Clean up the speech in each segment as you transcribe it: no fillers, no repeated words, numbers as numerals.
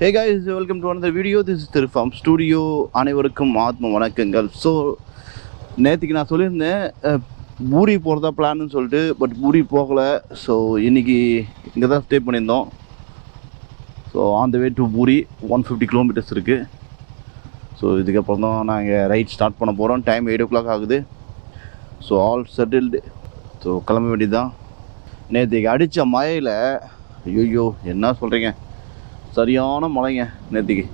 Hey guys, welcome to another video. This is Tirfam Studio. அனைவருக்கும் ஆத்ம வணக்கங்கள். So நேற்றுக்கு நான் சொல்லியிருந்தேன் பூரி போகிறதா பிளான்னு சொல்லிட்டு, பட் பூரி போகலை. ஸோ இன்றைக்கி இங்கே தான் ஸ்டே பண்ணியிருந்தோம். So on the way to puri 150 kilometres இருக்குது. ஸோ இதுக்கப்புறம் தான் நாங்கள் ரைட் ஸ்டார்ட் பண்ண போகிறோம். டைம் 8 o'clock ஆகுது. So all settled. ஸோ கிளம்ப வேண்டியது தான். நேற்றுக்கு அடித்த மழையில் ஐயோ என்ன சொல்கிறீங்க, சரியான மழைங்க நேற்றுக்கு.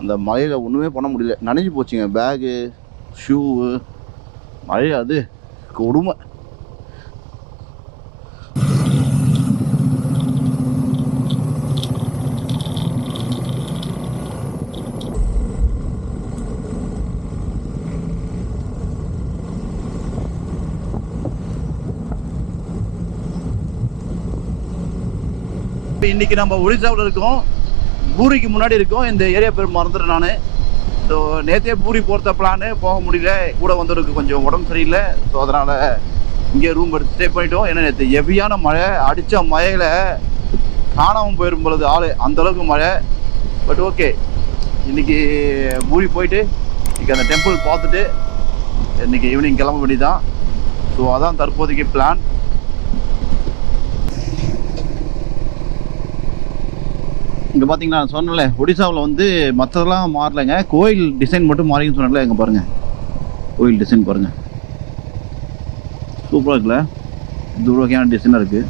அந்த மழையில் ஒன்றுமே பண்ண முடியல, நனைஞ்சு போச்சுங்க பேகு, ஷூவு. மழை அது கொடுமை. இன்றைக்கி நம்ம ஒடிசாவில் இருக்கோம், பூரிக்கு முன்னாடி இருக்கோம். இந்த ஏரியா பேர் மறந்துட்டேன் நான். ஸோ நேற்றே பூரி போகிறத பிளானு போக முடியல, கூட வந்தவருக்கு கொஞ்சம் உடம்பு சரியில்லை. ஸோ அதனால் இங்கே ரூம் எடுத்து ஸ்டே பண்ணிட்டோம். ஏன்னா நேற்று ஹெவியான மழை, அடித்த மழையில் காணாமல் போயிடும் பொழுது ஆள், அந்தளவுக்கு மழை. பட் ஓகே, இன்றைக்கி பூரி போயிட்டு இன்றைக்கி அந்த டெம்பிள் பார்த்துட்டு இன்றைக்கி ஈவினிங் கிளம்ப வேண்டியதான். ஸோ அதான் தற்போதைக்கு பிளான். இங்கே பார்த்தீங்கன்னா நான் சொன்னல, ஒடிசாவில் வந்து மற்றதெல்லாம் மாறலைங்க, கோயில் டிசைன் மட்டும் மாறின்னு சொன்னால. இங்கே பாருங்கள், கோயில் டிசைன் பாருங்கள், சூப்பராக இருக்குல்ல, இது ஒரு வகையான டிசைனாக இருக்குது.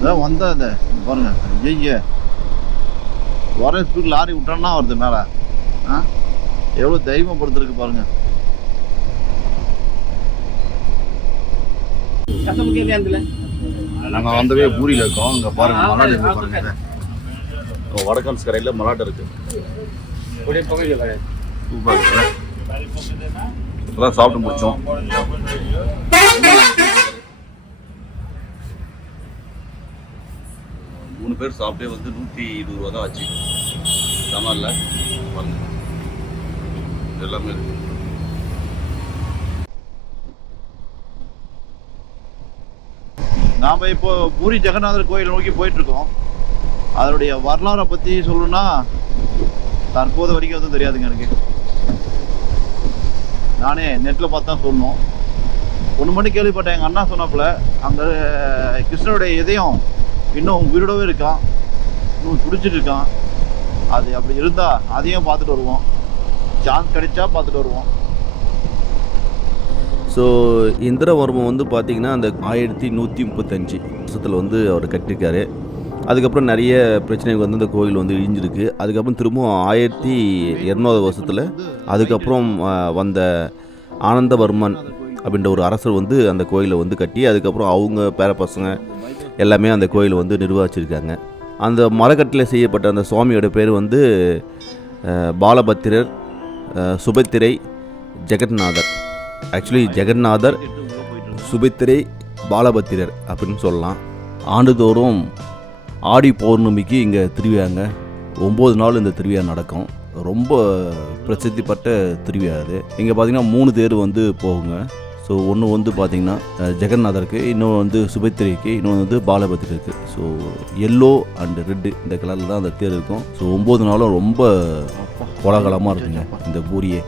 இதான் வந்தால் அதை பாருங்கள், ஐய வர ஸ்பீட் லாரி விட்டோன்னா வருது மேலே. எவ்வளோ தைரியமாக பொறுத்திருக்கு பாருங்கள். நாங்கள் வந்தவே பூரியில் இருக்கோம். இங்கே பாருங்கள் மலாட் இருக்குது பாருங்க. வடக்கான்ஸ் கரையில் மலாட் இருக்குது. சூப்பராக இருக்குது. இப்போதான் சாப்பிட்டு முடித்தோம். மூணு பேர் சாப்பிட்டே வந்து 120 ரூபா தான் ஆச்சு. சமாளில் பாருங்க, எல்லாமே இருக்குது. நாம் இப்போ பூரி ஜெகநாதர் கோயில் நோக்கி போயிட்டுருக்கோம். அதனுடைய வரலாறை பற்றி சொல்லணும்னா தற்போது வரைக்கும் எதுவும் தெரியாதுங்க எனக்கு. நானே நெட்டில் பார்த்து தான் சொல்லணும். ஒன்று மட்டும் கேள்விப்பட்டேன், எங்கள் அண்ணா சொன்னாப்புல அங்கே கிருஷ்ணனுடைய இதயம் இன்னும் உயிரோடவே இருக்கான், இன்னும் துடிச்சிட்டு இருக்கான். அது அப்படி இருந்தால் அதையும் பார்த்துட்டு வருவோம், சான்ஸ் கிடைச்சா பார்த்துட்டு வருவோம். ஸோ இந்திரவர்மன் வந்து பார்த்திங்கன்னா அந்த 1135 வருஷத்தில் வந்து அவர் கட்டியிருக்காரு. அதுக்கப்புறம் நிறைய பிரச்சனைகள் வந்து அந்த கோயில் வந்து இழிஞ்சிருக்கு. அதுக்கப்புறம் திரும்பவும் 1200 வருஷத்தில் அதுக்கப்புறம் வந்த ஆனந்தவர்மன் அப்படின்ற ஒரு அரசர் வந்து அந்த கோயிலை வந்து கட்டி, அதுக்கப்புறம் அவங்க பேரப்பசங்க எல்லாமே அந்த கோயிலை வந்து நிர்வகிச்சிருக்காங்க. அந்த மரக்கட்டில் செய்யப்பட்ட அந்த சுவாமியோட பேர் வந்து பாலபத்திரர், சுபத்திரை, ஜெகந்நாதர். ஆக்சுவலி ஜெகந்நாதர், சுபத்திரை, பாலபத்திரர் அப்படின்னு சொல்லலாம். ஆண்டுதோறும் ஆடி பௌர்ணமிக்கு இங்கே திருவிழாங்க. 9 நாள் இந்த திருவிழா நடக்கும். ரொம்ப பிரசித்தி பெற்ற திருவிழா அது. இங்கே பார்த்திங்கன்னா 3 தேர் வந்து போகுங்க. ஸோ ஒன்று வந்து பார்த்திங்கன்னா ஜெகந்நாதருக்கு, இன்னொன்று வந்து சுபத்திரைக்கு, இன்னொன்று வந்து பாலபத்திரருக்கு. ஸோ எல்லோ அண்டு ரெட்டு இந்த கலரில் தான் அந்த தேர் இருக்கும். ஸோ 9 நாளும் ரொம்ப கோலாகலமாக இருக்குங்க இந்த பூரியே.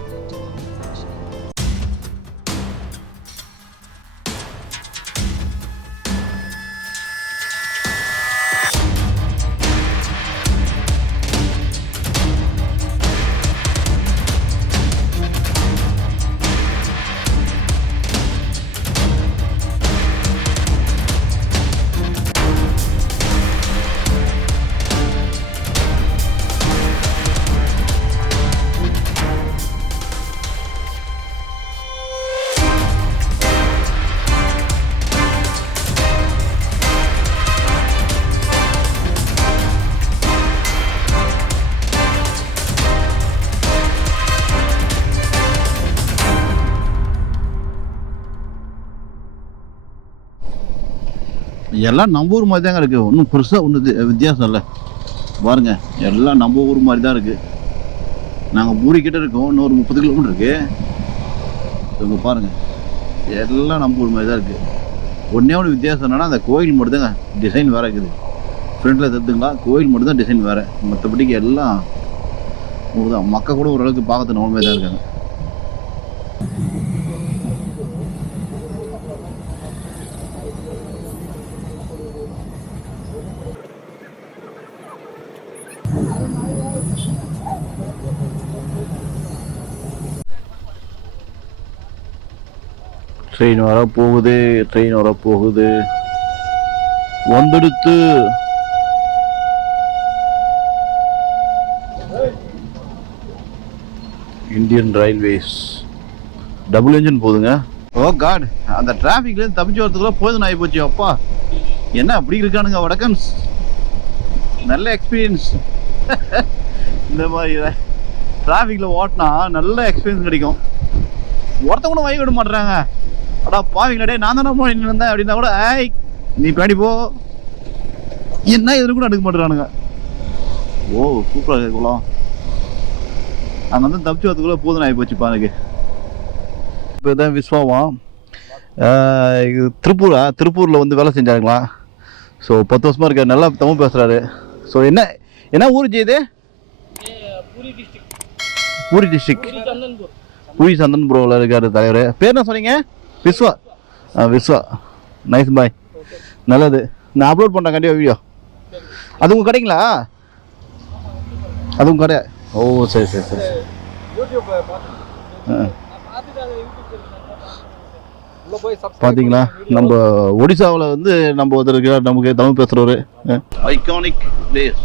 எல்லாம் நம்ம ஊர் மாதிரி தாங்க இருக்குது, ஒன்றும் பெருசாக ஒன்றும் வித்தியாசம் இல்லை. பாருங்கள், எல்லாம் நம்ம ஊர் மாதிரி தான் இருக்குது. நாங்கள் பூரி கிட்ட இருக்கோம், இன்னொரு 30 கிலோமீட்டர் இருக்குது. இங்கே பாருங்கள், எல்லாம் நம்ம ஊர் மாதிரி தான் இருக்குது. ஒன்றே ஒன்று வித்தியாசம் என்னன்னா அந்த கோயில் மட்டும் தாங்க டிசைன் வேறு இருக்குது. ஃப்ரண்ட்டில் தத்துங்களா கோயில் மட்டும் தான் டிசைன் வேறு, மற்றபடிக்கு எல்லாம் தான். மக்கள் கூட ஓரளவுக்கு பார்க்கறது நம்ம மாதிரி தான் இருக்காங்க. ட்ரெயின் வர போகுது வந்துடுத்து. இந்தியன் ரயில்வேஸ் டபுள் என்ஜின் போகுதுங்க. ஓ காட், அந்த டிராஃபிக்லேருந்து தப்பிச்சு வரதுக்குள்ள போதும் ஆகி போச்சு. அப்பா என்ன அப்படி இருக்கானுங்க வடக்கன்ஸ். நல்ல எக்ஸ்பீரியன்ஸ். இந்த மாதிரி டிராஃபிக்கில் ஓட்டினா நல்ல எக்ஸ்பீரியன்ஸ் கிடைக்கும். ஒருத்த கூட வாங்கி விட மாட்டுறாங்க. அடா பாவீங்களே, நான் தானே போயின்னு இருந்தேன் அப்படின்னா கூட ஏய் நீ பேடி போ என்ன எதுவும் கூட எடுக்க மாட்டுறானுங்க. ஓ சூப்பராக இருக்குலாம். அங்கே வந்து தப்பிச்சு வரதுக்குள்ளே போதும் ஆகி போச்சுப்பா எனக்கு. இப்போ தான் விஸ்வாவாம் திருப்பூரில் வந்து வேலை செஞ்சாருங்களா. ஸோ 10 வருஷமாக இருக்கார், நல்லா தமிழ் பேசுகிறாரு. ஸோ என்ன ஊர் ஜெயுது? பூரி டிஸ்ட்ரிக்ட், பூரி சந்தன்புரோவில் இருக்கார் தலைவர். பேர் என்ன சொன்னீங்க? விஸ்வா. விஸ்வா, நைஸ் பாய், நல்லது. நான் அப்லோட் பண்ணுறேன் கண்டிப்பாக வீடியோ. அது உங்கள் கடைங்களா? அது உங்கள் கடை? ஓ சரி சரி சரி. பார்த்தீங்களா, நம்ம ஒடிசாவில் வந்து நம்ம ஒருத்தர் இருக்கிறார், நமக்கு தமிழ் பேசுகிறவர். Iconic place.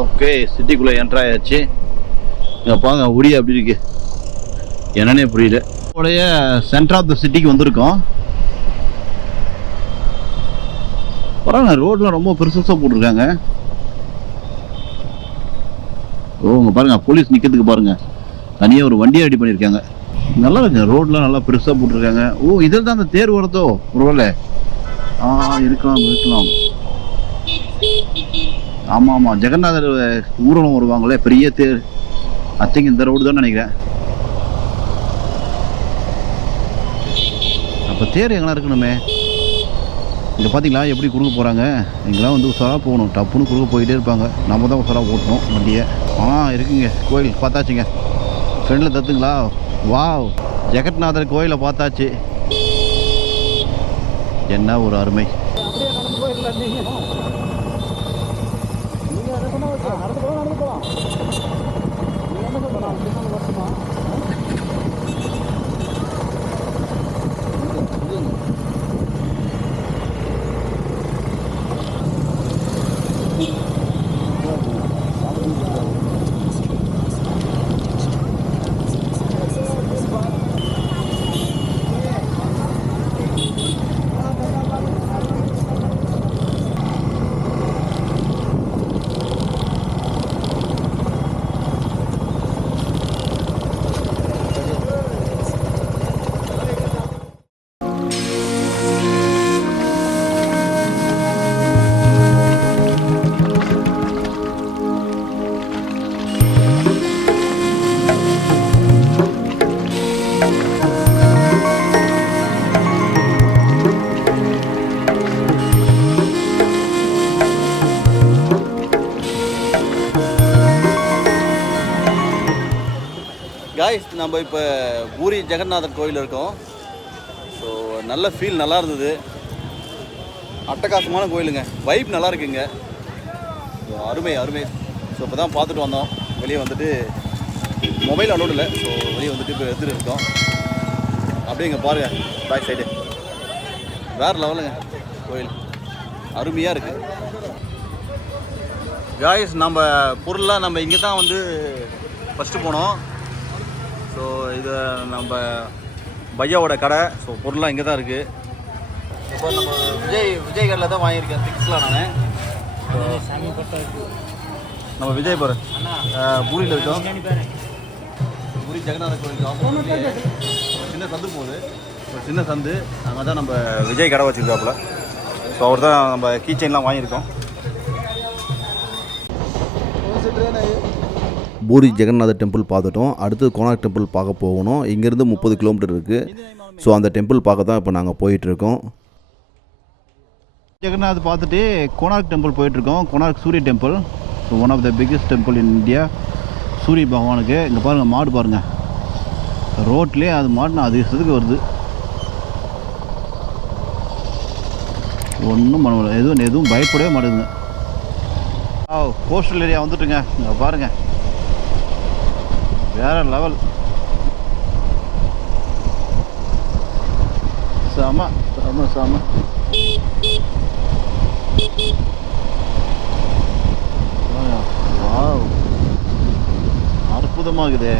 ஓகே, சிட்டிக்குள்ளே என்ட்ரு ஆயாச்சு. இங்கே பாங்க ஒடி அப்படி இருக்கு, என்னன்னே புரியல. உடைய சென்டர் ஆஃப் த சிட்டிக்கு வந்திருக்கோம். பரவாயில்ல, ரோட்லாம் ரொம்ப பெருசாக போட்டிருக்காங்க. ஓ இங்கே பாருங்கள், போலீஸ் நிற்கிறதுக்கு பாருங்கள், தனியாக ஒரு வண்டியை ரெடி பண்ணியிருக்காங்க. நல்லா இருக்கு, ரோட்லாம் நல்லா பெருசாக போட்டிருக்காங்க. ஓ இதில் தான் அந்த தேர் வரதோ ஒருவேளை. இருக்கலாம். ஆமாம், ஜெகநாதர் ஊர்வலம் வருவாங்களே பெரிய தேர். ஐ திங்க் இந்த ரோடு தான் நினைக்கிறேன். அப்போ தேர் எங்கெல்லாம் இருக்கணுமே. இங்கே பார்த்தீங்களா எப்படி குறுக்க போகிறாங்க. இங்கெல்லாம் வந்து உசாராக போகணும், டப்புன்னு குறுக்க போயிட்டே இருப்பாங்க. நம்ம தான் உசாராக ஓட்டணும் வண்டியை. இருக்குங்க கோயில் பார்த்தாச்சுங்க, ஃப்ரெண்டில் தத்துங்களா. வாவ், ஜெகநாதர் கோயிலை பார்த்தாச்சு. என்ன ஒரு அருமை. காய்ஸ், நம்ம இப்போ பூரி ஜெகநாதர் கோயில் இருக்கோம். ஸோ நல்ல ஃபீல், நல்லா இருந்தது. அட்டகாசமான கோயிலுங்க, வைப் நல்லா இருக்குங்க. ஸோ அருமை. ஸோ இப்போ தான் பார்த்துட்டு வந்தோம். வெளியே வந்துட்டு மொபைல் அலோடு இல்லை. ஸோ வெளியே வந்துட்டு இப்போ எடுத்துகிட்டு இருக்கோம். அப்படியே இங்கே பாருங்கள், பேக் சைடு வேறு லெவலுங்க கோயில், அருமையாக இருக்குது. காய்ஸ், நம்ம பொருள்லாம் நம்ம இங்கே தான் வந்து ஃபஸ்ட்டு போனோம். ஸோ இது நம்ம பையாவோட கடை. ஸோ பொருள்லாம் இங்கே தான் இருக்குது. இப்போ நம்ம விஜய் கடையில் தான் வாங்கியிருக்கேன் திங்ஸ்லாம் நான். நம்ம விஜய் பாரு பூரியில் இருக்கோம். பூரி ஜெகநாதர் கோயிலுக்கு சின்ன சந்து போகுது. ஒரு சின்ன சந்து, அங்கே தான் நம்ம விஜய் கடை வச்சுருக்காப்புல. ஸோ அவர் தான் நம்ம கீ செயின்லாம் வாங்கியிருக்கோம். பூரி ஜெகநாதர் டெம்பிள் பார்த்துட்டோம். அடுத்து கோனார்க் டெம்பிள் பார்க்க போகணும். இங்கேருந்து 30 கிலோமீட்டர் இருக்குது. ஸோ அந்த டெம்பிள் பார்க்க தான் இப்போ நாங்கள் போயிட்டுருக்கோம். ஜெகநாத் பார்த்துட்டு கோனார்க் டெம்பிள் போயிட்டுருக்கோம். Konark Surya temple, so one of the biggest temple in India. சூரிய பகவானுக்கு இங்கே பாருங்கள், மாடு பாருங்கள், ரோட்லேயே அது மாடுனா அது இஷ்டத்துக்கு வருது. ஒன்றும் பண்ண முடியல, எதுவும் பயப்படவே மாட்டேங்குங்க. கோஸ்டல் ஏரியா வந்துட்டுங்க, இங்கே பாருங்கள், வேறு லெவல். செம செம செம. வாவ், அற்புதமாகுதே.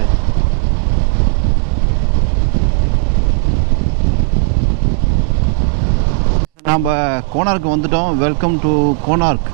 நாம் கோனார்க்கு வந்துட்டோம். Welcome to Konark.